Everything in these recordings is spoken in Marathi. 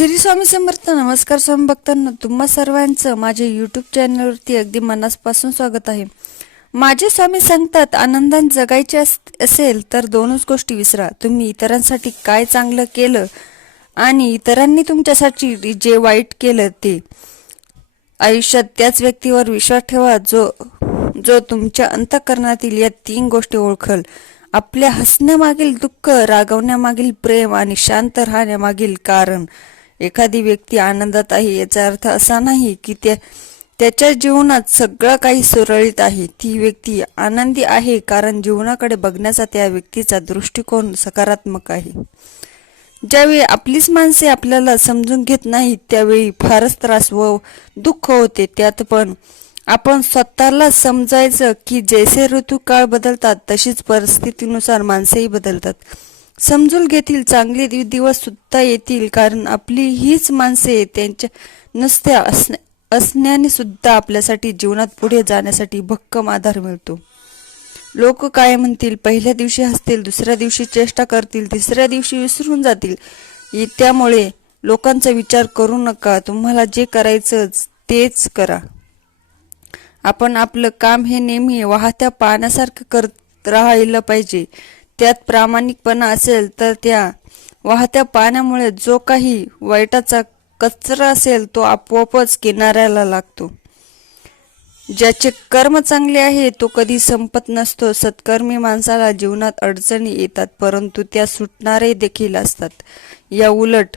श्री स्वामी समर्थ नमस्कार स्वामी भक्तांना. तुम्हा सर्वांचं माझ्या युट्यूब चॅनलवरती अगदी मनापासून स्वागत आहे. माझे स्वामी सांगतात आनंदान जगायचे अस- असेल तर दोनच गोष्टी विसरा. तुम्ही इतरांसाठी काय चांगलं केलं आणि इतरांनी तुमच्यासाठी जे वाईट केलं ते. आयुष्यात त्याच व्यक्तीवर विश्वास ठेवा जो जो तुमच्या अंतकरणातील या तीन गोष्टी ओळखल. आपल्या हसण्यामागील दुःख रागवण्यामागील प्रेम आणि शांत राहण्यामागील कारण. एखादी व्यक्ती आनंदात आहे याचा अर्थ असा नाही की त्या त्याच्या जीवनात सगळं काही सुरळीत आहे. ती व्यक्ती आनंदी आहे कारण जीवनाकडे बघण्याचा त्या व्यक्तीचा दृष्टिकोन सकारात्मक आहे. ज्यावेळी आपलीच माणसे आपल्याला समजून घेत नाहीत त्यावेळी फारच त्रास व दुःख होते. त्यात पण आपण स्वतःला समजायचं की जैसे ऋतुकाळ बदलतात तशीच परिस्थितीनुसार माणसेही बदलतात. समजून घेतील चांगले दिवस सुद्धा येतील कारण आपली हीच माणसे त्यांच्या नुसत्या असण्या असण्याने सुद्धा आपल्यासाठी जीवनात पुढे जाण्यासाठी भक्कम आधार मिळतो. लोक काय म्हणतील? पहिल्या दिवशी हसतील दुसऱ्या दिवशी चेष्टा करतील तिसऱ्या दिवशी विसरून जातील. त्यामुळे लोकांचा विचार करू नका. तुम्हाला जे करायचं तेच करा. आपण आपलं काम हे नेहमी वाहत्या पाण्यासारखं करत राहायला पाहिजे. त्यात प्रामाणिकपणा असेल तर त्या वाहत्या पाण्यामुळे जो काही वाईटाचा कचरा असेल तो आपोआपच किनाऱ्याला लागतो. ज्याचे कर्म चांगले आहे तो कधी संपत नसतो. सत्कर्मी माणसाला जीवनात अडचणी येतात परंतु त्या सुटणारे देखील असतात. या उलट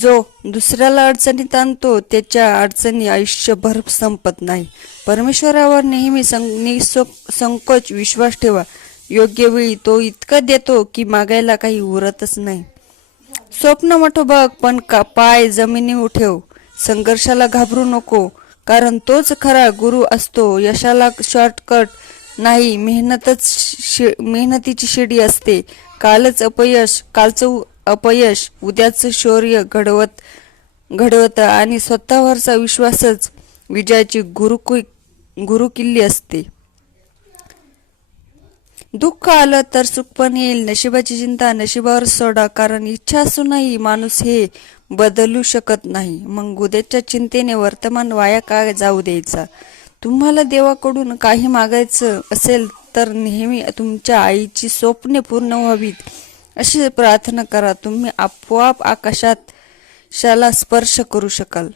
जो दुसऱ्याला अडचणीत आणतो त्याच्या अडचणी आयुष्यभर संपत नाही. परमेश्वरावर नेहमी सं- निसो- संकोच विश्वास ठेवा. योग्य वेळी तो इतका देतो की मागायला काही उरतच नाही. स्वप्न मोठं बघ पण का पाय जमिनी ठेव. संघर्षाला घाबरू नको कारण तोच खरा गुरु असतो. यशाला शॉर्टकट नाही मेहनतच शि- मेहनतीची शिडी असते. कालच अपयश कालचं अपयश उद्याचं शौर्य घडवत घडवत आणि स्वतःवरचा विश्वासच विजयाची गुरु गुरुकिल्ली असते. दुःख आलं तर सुख पण येईल. नशिबाची चिंता नशिबावर सोडा कारण इच्छा असूनही माणूस हे बदलू शकत नाही. मग उद्याच्या चिंतेने वर्तमान वाया काय जाऊ द्यायचा? तुम्हाला देवाकडून काही मागायचं असेल तर नेहमी तुमच्या आईची स्वप्ने पूर्ण व्हावीत. अशी प्रार्थना करा. तुम्ही आपोआप आकाशात शाला स्पर्श करू शकाल.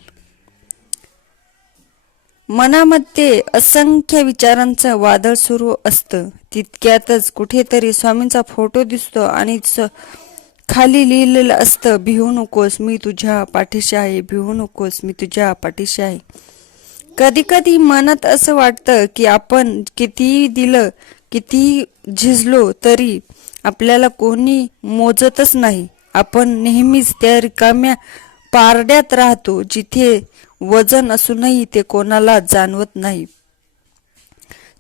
मनामध्ये असंख्य विचारांचं वादळ सुरू असतं. तितक्यातच कुठेतरी स्वामींचा फोटो दिसतो आणि स- खाली लिहिलेलं असतं भिवू नकोस मी तुझ्या पाठीशी आहे भिवू नकोस मी तुझ्या पाठीशी आहे. कधी कधी मनात असं वाटतं की आपण कितीही दिलं कितीही झिजलो तरी आपल्याला कोणी मोजतच नाही. आपण नेहमीच त्या रिकाम्या पारड्यात राहतो जिथे वजन असूनही ते कोणाला जाणवत नाही.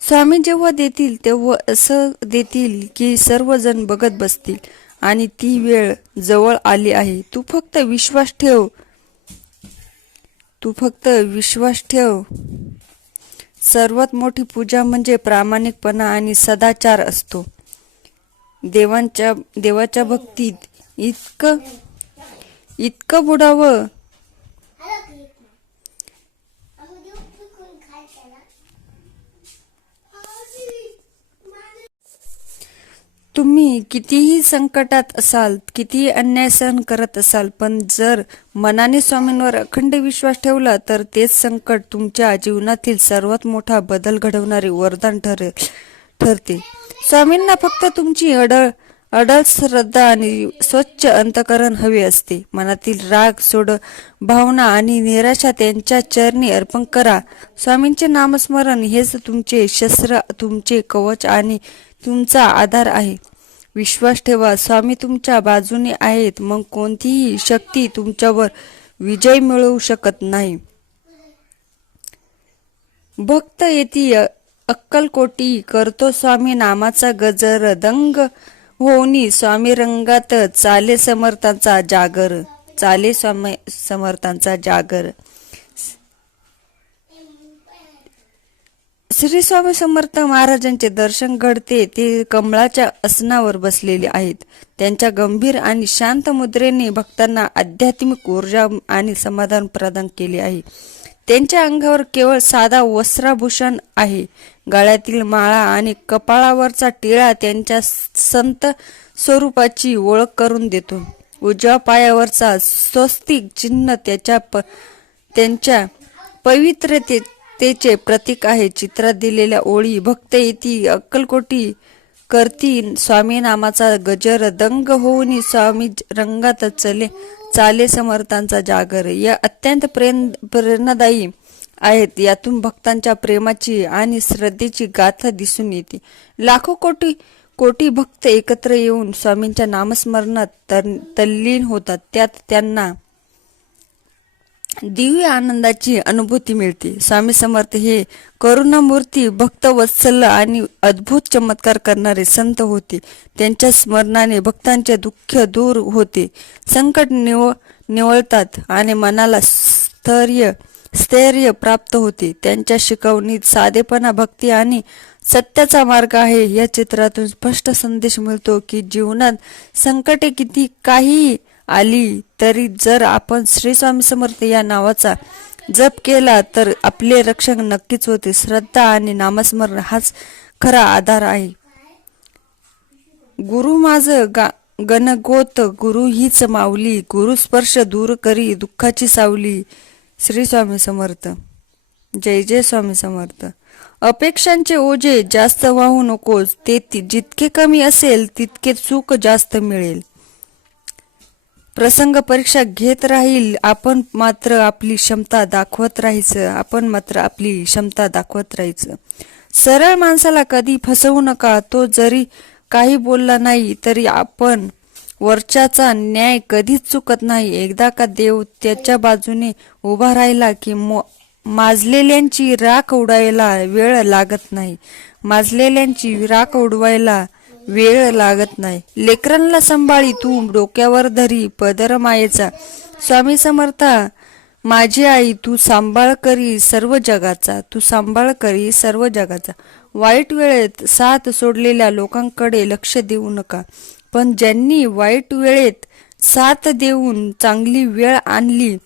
स्वामी जेव्हा देतील तेव्हा असं देतील की सर्वजण बघत बसतील आणि ती वेळ जवळ आली आहे. तू फक्त विश्वास ठेव. तू फक्त विश्वास ठेव. सर्वात मोठी पूजा म्हणजे प्रामाणिकपणा आणि सदाचार असतो. देवांच्या देवाच्या भक्तीत इतकं इतकं बुडावं. तुम्ही कितीही संकटात असाल कितीही अन्याय सहन करत असाल पण जर मनाने स्वामींवर अखंड विश्वास ठेवला तर तेच संकट तुमच्या जीवनातील सर्वात मोठा बदल घडवणारे वरदान ठरेल ठरते. स्वामींना फक्त तुमची अडळ अडळ श्रद्धा आणि स्वच्छ अंतकरण हवे असते. मनातील राग सोड भावना आणि निराशा त्यांच्या चरणी अर्पण करा. स्वामींचे नामस्मरण हेच तुमचे शस्त्र तुमचे कवच आणि तुमचा आधार आहे. विश्वास ठेवा. स्वामी तुमच्या बाजूने आहेत. मग कोणतीही शक्ती तुमच्यावर विजय मिळवू शकत नाही. भक्त येती अक्कलकोटी करतो स्वामी नामाचा गजर. दंग होनी स्वामी रंगात चाले समर्थांचा जागर. चाले स्वामी समर्थांचा जागर. श्री स्वामी समर्थ महाराजांचे दर्शन घडते ते कमळाच्या आसनावर बसलेले आहेत. त्यांच्या गंभीर आणि शांत मुद्रेने भक्तांना आध्यात्मिक ऊर्जा आणि समाधान प्रदान केले आहे. त्यांच्या अंगावर केवळ साधा वस्त्राभूषण आहे. गळ्यातील माळा आणि कपाळावरचा टिळा त्यांच्या संत स्वरूपाची ओळख करून देतो. उजव्या पायावरचा स्वस्तिक चिन्ह त्याच्या प त्यांच्या तेचे प्रतीक आहे. चित्रात दिलेल्या ओळी भक्त येती अक्कलकोटी करती स्वामी नामाचा गजर दंग होऊन स्वामी रंगात चले चाले समर्थांचा जागर. या अत्यंत प्रेम प्रेरणादायी आहेत. यातून भक्तांच्या प्रेमाची आणि श्रद्धेची गाथा दिसून येते. लाखो कोटी कोटी भक्त एकत्र येऊन स्वामींच्या नामस्मरणात तर- तल्लीन होतात. त्यात त्यांना दिव्य आनंदाची अनुभूती मिळते. स्वामी समर्थ हे करुणामूर्ती भक्त वत्सल आणि अद्भुत चमत्कार करणारे संत होते. त्यांच्या स्मरणाने भक्तांचे दुःख दूर होते. संकट निव निवळतात आणि मनाला स्थैर्य स्थैर्य प्राप्त होते. त्यांच्या शिकवणीत साधेपणा भक्ती आणि सत्याचा मार्ग आहे. या चित्रातून स्पष्ट संदेश मिळतो की जीवनात संकटे किती काही आली तरी जर आपण श्री स्वामी समर्थ या नावाचा जप केला तर आपले रक्षण नक्कीच होते. श्रद्धा आणि नामस्मरण हाच खरा आधार आहे. गुरु माझ गा गणगोत गुरु हीच माऊली गुरु स्पर्श दूर करी दुःखाची सावली श्री स्वामी समर्थ. जय जय स्वामी समर्थ. अपेक्षांचे ओझे जास्त वाहू नकोस ते जितके कमी असेल तितके चूक जास्त मिळेल. प्रसंग परीक्षा घेत राहील आपण मात्र आपली क्षमता दाखवत राहायचं आपण मात्र आपली क्षमता दाखवत राहायचं. सरळ माणसाला कधी फसवू नका तो जरी काही बोलला नाही तरी आपण वरच्याचा न्याय कधीच चुकत नाही. एकदा का देव त्याच्या बाजूने उभा राहिला की माजलेल्यांची राख उडायला वेळ लागत नाही. माजलेल्यांची राख उडवायला वेळ लागत नाही. लेकरांना सांभाळी तू डोक्यावर धरी पदर मायेचा. स्वामी समर्था माझी आई तू सांभाळ करी सर्व जगाचा. तू सांभाळ करी सर्व जगाचा. वाईट वेळेत साथ सोडलेल्या लोकांकडे लक्ष देऊ नका. पण ज्यांनी वाईट वेळेत साथ देऊन चांगली वेळ आणली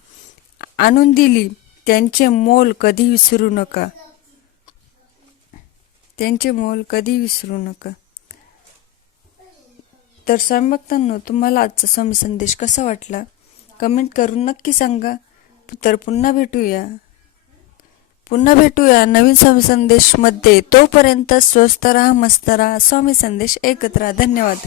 आणून दिली त्यांचे मोल कधी विसरू नका. त्यांचे मोल कधी विसरू नका. तर स्वयंभक्तांनो तुम्हाला आजचा स्वामी संदेश कसा वाटला? कमेंट करून नक्की सांगा. तर पुन्हा भेटूया. पुन्हा भेटूया नवीन स्वामी संदेशमध्ये. तोपर्यंत स्वस्त राहा मस्त राहा. स्वामी संदेश एकत्र. धन्यवाद.